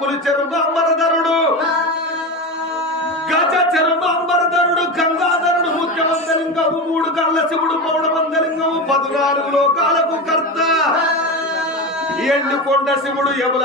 పులి చెరువు అంబరధరుడు గజ చెరువు అంబరధరుడు గంగాధరుడు ముత్యవంతలింగము 3 కళ్ళ శివుడు పౌడవంతలింగము 14 లోకాలకు కర్త ఎండుకొండ శివుడు యముల